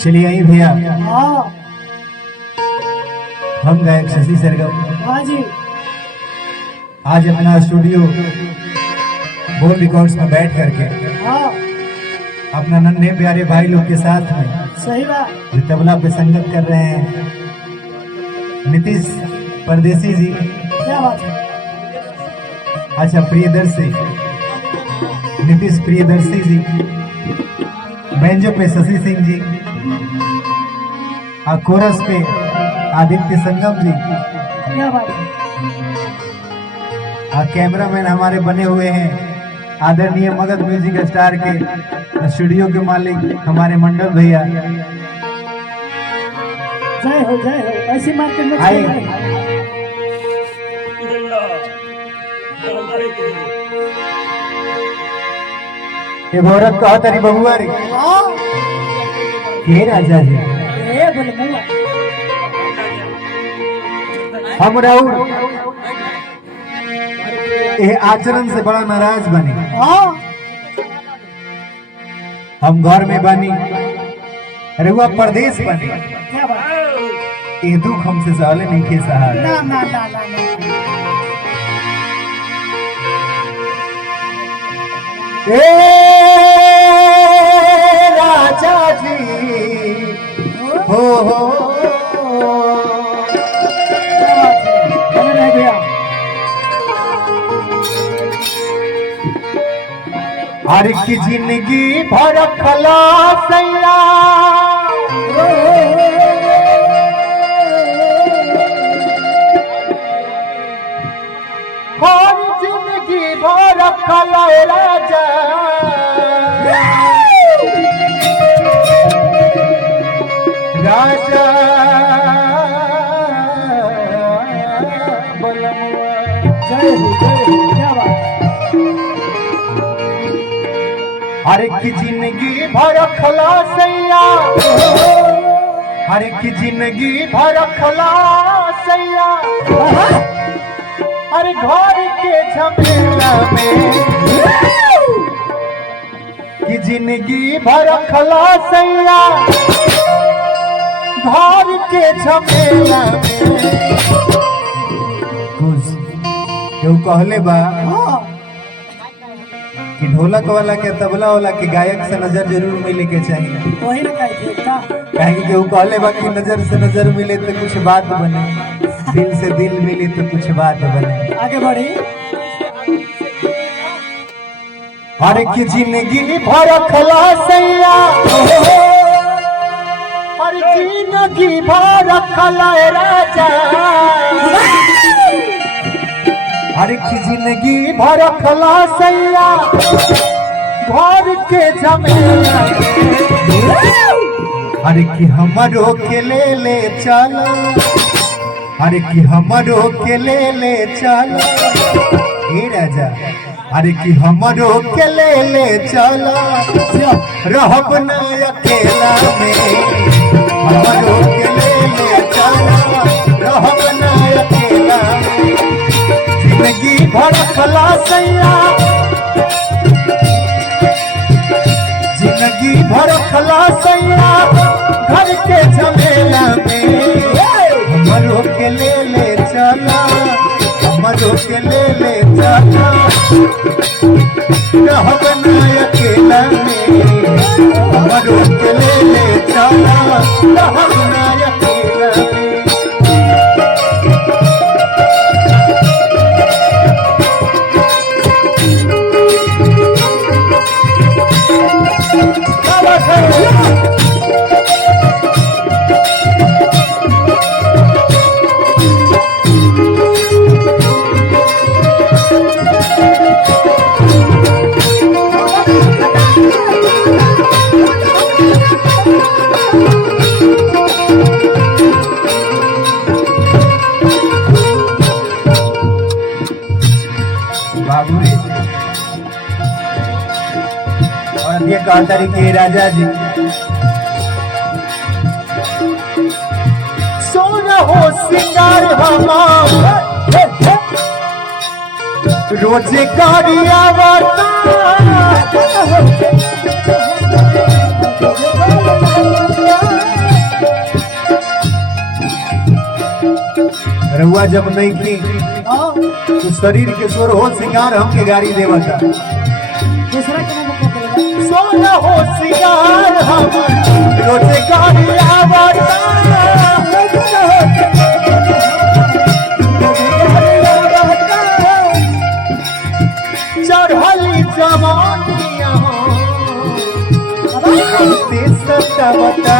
चलिए आई भैया, हाँ हम गायक शशि सरगम हाँ जी, आज अपना स्टूडियो बोल रिकॉर्ड्स में बैठ करके हाँ अपना नन्हे प्यारे भाई लोग के साथ में सही बात। जो तबला पे संगत कर रहे हैं नीतीश परदेसी जी, क्या बात है। अच्छा प्रियदर्शी, नीतीश प्रियदर्शी जी, बैंजो पे शशि सिंह जी, और कोरस पे आदित्य संगम जी, क्या बात है। और कैमरामैन हमारे बने हुए हैं आदरणीय मगध म्यूजिक स्टार के स्टूडियो के मालिक हमारे मंडल भैया। जय हो ऐसी मार्केट में आए। ये औरत कहा तारी बहुआ रे के राजा जी, ए बोले मुआ हम राउर ये आचरण से बड़ा नाराज बने। हाँ हम घर में बनी, रुआ प्रदेश बने, क्या बात। ये दुख हमसे सहले नहीं के सहारे। ना ना ना ना ना ए राजा जी हो क्या बात है। बने रह गया। हर की जिंदगी भर खलासैया, हर जिंदगी भर खलाए राजा, राजा बलमुआ। जय हो क्या बात। हर की जिंदगी भर खलासैया, हर की जिंदगी भर खलासैया, हर घर के झमेला में की जिंदगी भर खलासैया, घर के झमेला में कुछ केहू कहले बा हाँ कि ढोलक वाला के तबला वाला के गायक से नजर जरूर मिले के चाहिए। वही ना कहे थे का। कहे कि केहू कहले बा कि नजर से नजर मिले तो कुछ बात बने, दिल से दिल मिले तो कुछ बात बने। आगे बढ़ी। हर की जिंदगी भर खलासैया, हर जिंदगी भर खलाए राजा, हर की जिंदगी भर खलासैया, घर के झमेला हर की हमरो के ले चलो, हर की हमरो के ले चलो हे राजा, हर की हमरो के ले चलो, रहब न अकेला में, हमरो के ले चलो, रहब न अकेला में, जिंदगी भर खलासैया, जिंदगी भर खलासैया, घर के झमेला में, हमरो के ले चला, हमरो के ले चला, रहब न अकेला में, हमरो के ले चला, रहब न अकेला में। बाबू और ये कहा तरीके राजा जी, सोना हो सिंगार हमार रोजे गाड़िया वाता रउआ जब नहीं की हाँ तो शरीर के सोर हो सिंगार हमके गाड़ी देवा था दूसरा के नाम को बोलेगा सोना हो सिंगार हमर रोजे गाड़ी आवता चढ़ली जवानिया से सतावता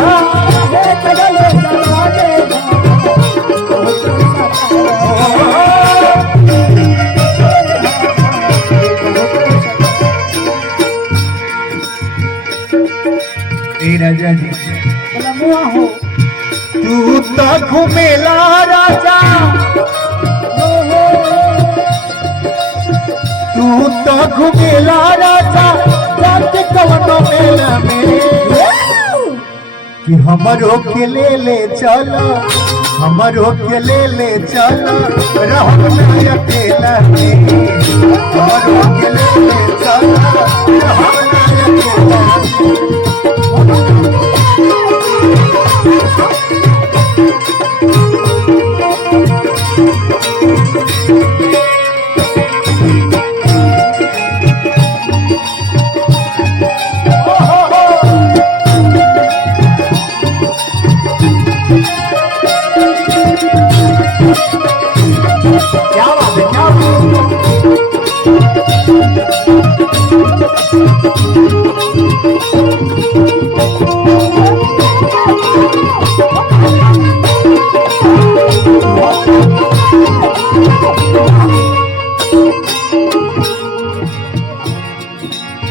ए राजा जी बोला मुआ हो तू तो घूमेला राजा तू तो घूमेला राजा जाके कवनो मेला में कि हमरो के ले चल हमरो के ले चल रहब ना अकेला में हमरो के ले चल रहब ना अकेला में क्या बात है क्या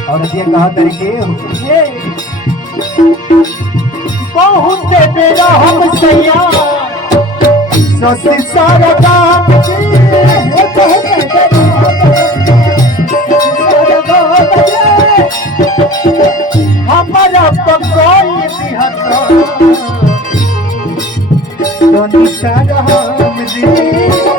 और ये कहा तरीके बहुत बेरा हम सैया ससी सारा काम हमारा पकोई दिहता तो निशारा हम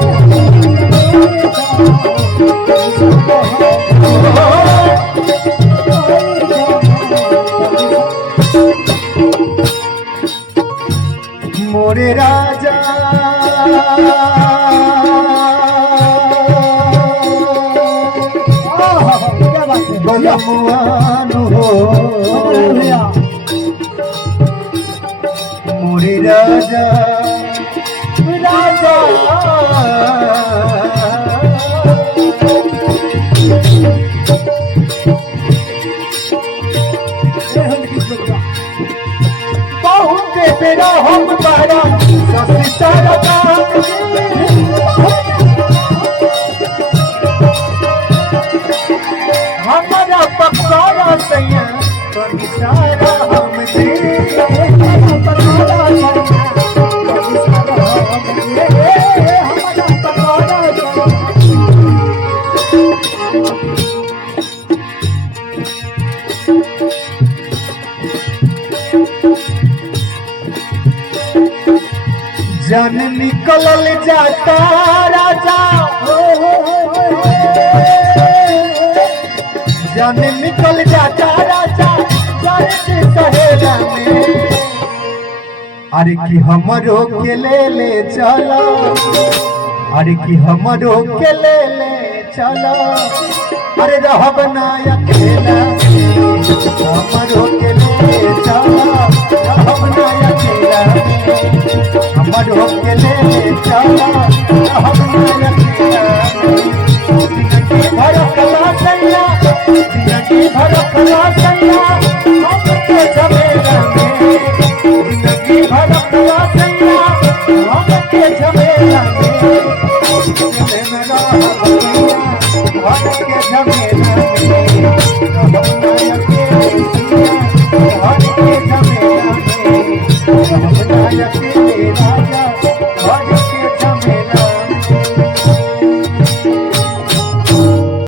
मोरे राजा क्या बात है बलमुआन हो भैया मोरे राजा राजा बहुत बेरा हम बारा ससी सारा काम हमारा पकवाना सैया तो निशारा हम दे जन निकलल जाता राजा जन निकल जाता राजा जाने के सहेरा में अरे कि हमरो के ले चला अरे कि हमरो के ले चला अरे रहब ना अकेला हमरो के ले चला रहब ना अकेला हमरो के ले चला